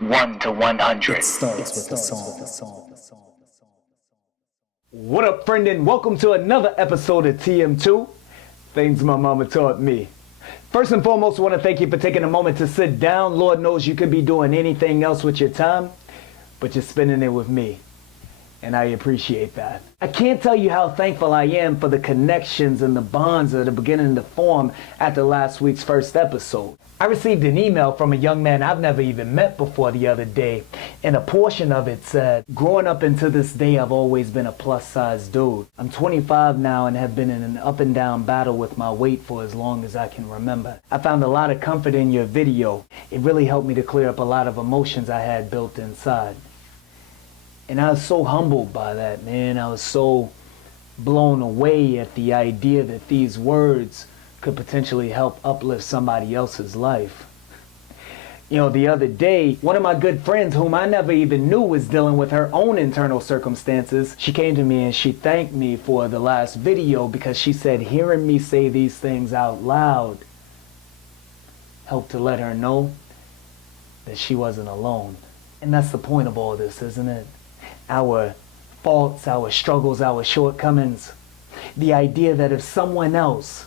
1 to 100. It starts with a song. What up, friend, and welcome to another episode of TM2, Things My Mama Taught Me. First and foremost, I want to thank you for taking a moment to sit down. Lord knows you could be doing anything else with your time, but you're spending it with me, and I appreciate that. I can't tell you how thankful I am for the connections and the bonds that are beginning to form after last week's first episode. I received an email from a young man I've never even met before the other day, and a portion of it said, growing up into this day, I've always been a plus-size dude. I'm 25 now and have been in an up and down battle with my weight for as long as I can remember. I found a lot of comfort in your video. It really helped me to clear up a lot of emotions I had built inside. And I was so humbled by that, man. I was so blown away at the idea that these words could potentially help uplift somebody else's life. You know, the other day, one of my good friends whom I never even knew was dealing with her own internal circumstances, she came to me and she thanked me for the last video because she said hearing me say these things out loud helped to let her know that she wasn't alone. And that's the point of all this, isn't it? Our faults, our struggles, our shortcomings. The idea that if someone else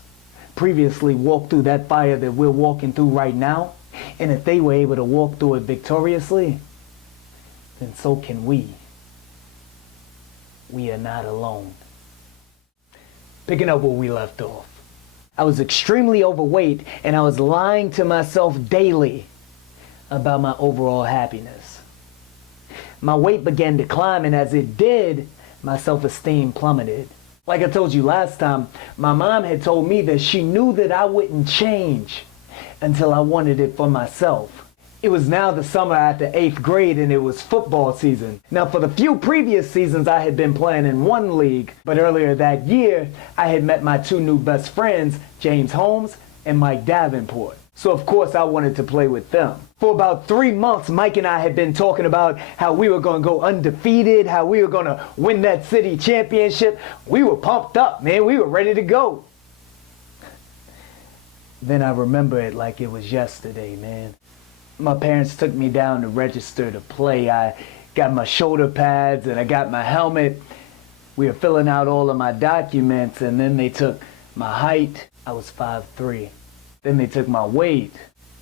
previously walked through that fire that we're walking through right now, and if they were able to walk through it victoriously, then so can we. We are not alone. Picking up where we left off. I was extremely overweight, and I was lying to myself daily about my overall happiness. My weight began to climb, and as it did, my self-esteem plummeted. Like I told you last time, my mom had told me that she knew that I wouldn't change until I wanted it for myself. It was now the summer after 8th grade and it was football season. Now for the few previous seasons I had been playing in one league, but earlier that year I had met my two new best friends, James Holmes and Mike Davenport. So of course I wanted to play with them. For about 3 months, Mike and I had been talking about how we were going to go undefeated, how we were going to win that city championship. We were pumped up, man. We were ready to go. Then I remember it like it was yesterday, man. My parents took me down to register to play. I got my shoulder pads and I got my helmet. We were filling out all of my documents, and then they took my height. I was 5'3". Then they took my weight.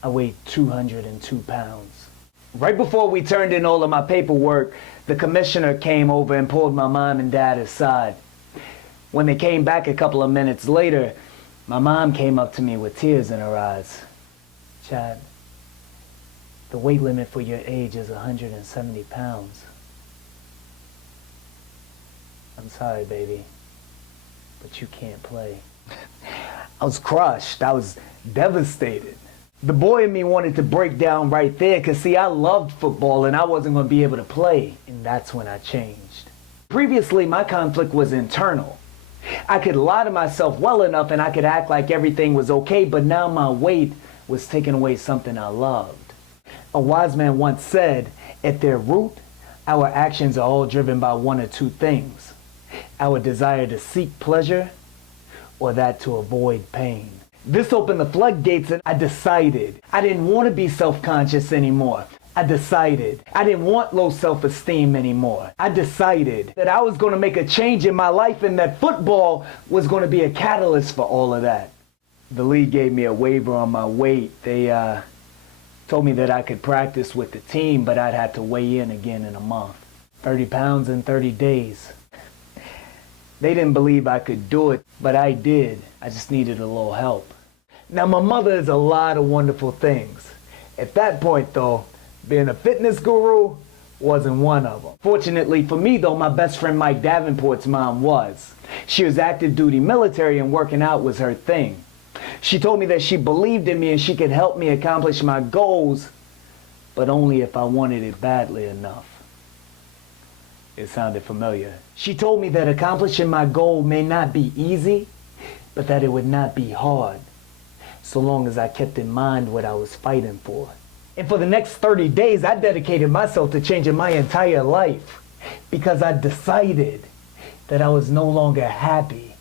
I weighed 202 pounds. Right before we turned in all of my paperwork, the commissioner came over and pulled my mom and dad aside. When they came back a couple of minutes later, my mom came up to me with tears in her eyes. Chad, the weight limit for your age is 170 pounds. I'm sorry, baby, but you can't play. I was crushed. I was devastated. The boy in me wanted to break down right there because, see, I loved football and I wasn't going to be able to play. And that's when I changed. Previously, my conflict was internal. I could lie to myself well enough and I could act like everything was okay, but now my weight was taking away something I loved. A wise man once said, at their root, our actions are all driven by one or two things: our desire to seek pleasure or that to avoid pain. This opened the floodgates and I decided I didn't want to be self-conscious anymore. I decided I didn't want low self-esteem anymore. I decided that I was going to make a change in my life and that football was going to be a catalyst for all of that. The league gave me a waiver on my weight. They told me that I could practice with the team, but I'd have to weigh in again in a month. 30 pounds in 30 days. They didn't believe I could do it, but I did. I just needed a little help. Now, my mother is a lot of wonderful things. At that point, though, being a fitness guru wasn't one of them. Fortunately for me, though, my best friend Mike Davenport's mom was. She was active duty military and working out was her thing. She told me that she believed in me and she could help me accomplish my goals, but only if I wanted it badly enough. It sounded familiar. She told me that accomplishing my goal may not be easy, but that it would not be hard, so long as I kept in mind what I was fighting for. And for the next 30 days, I dedicated myself to changing my entire life because I decided that I was no longer happy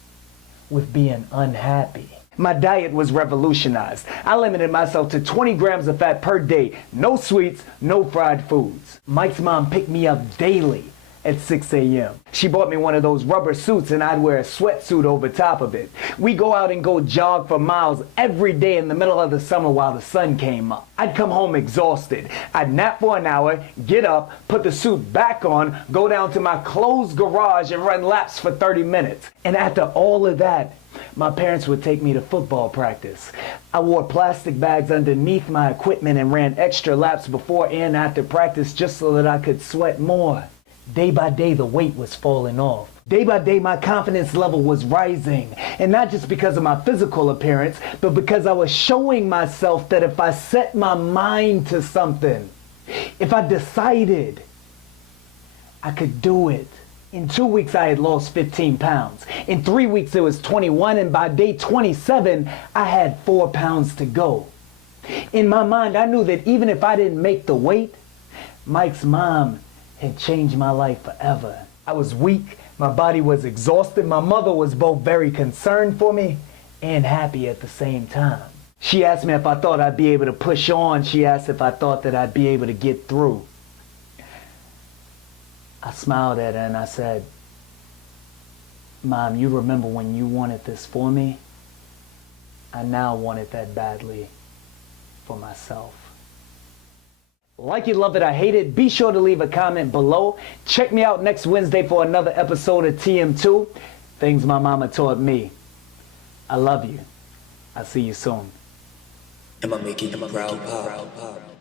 with being unhappy. My diet was revolutionized. I limited myself to 20 grams of fat per day. No sweets, no fried foods. Mike's mom picked me up daily at 6 a.m. She bought me one of those rubber suits and I'd wear a sweatsuit over top of it. We go out and go jog for miles every day in the middle of the summer while the sun came up. I'd come home exhausted. I'd nap for an hour, get up, put the suit back on, go down to my closed garage and run laps for 30 minutes. And after all of that, my parents would take me to football practice. I wore plastic bags underneath my equipment and ran extra laps before and after practice just so that I could sweat more. Day by day, the weight was falling off. Day by day, my confidence level was rising. And not just because of my physical appearance, but because I was showing myself that if I set my mind to something, if I decided, I could do it. In 2 weeks, I had lost 15 pounds. In 3 weeks, it was 21, and by day 27, I had 4 pounds to go. In my mind, I knew that even if I didn't make the weight, Mike's mom had changed my life forever. I was weak, my body was exhausted, my mother was both very concerned for me and happy at the same time. She asked me if I thought I'd be able to push on. She asked if I thought that I'd be able to get through. I smiled at her and I said, Mom, you remember when you wanted this for me? I now want it that badly for myself. Like it, love it, I hate it. Be sure to leave a comment below. Check me out next Wednesday for another episode of TM2, Things My Mama Taught Me. I love you. I'll see you soon. Am I making you proud, Pop?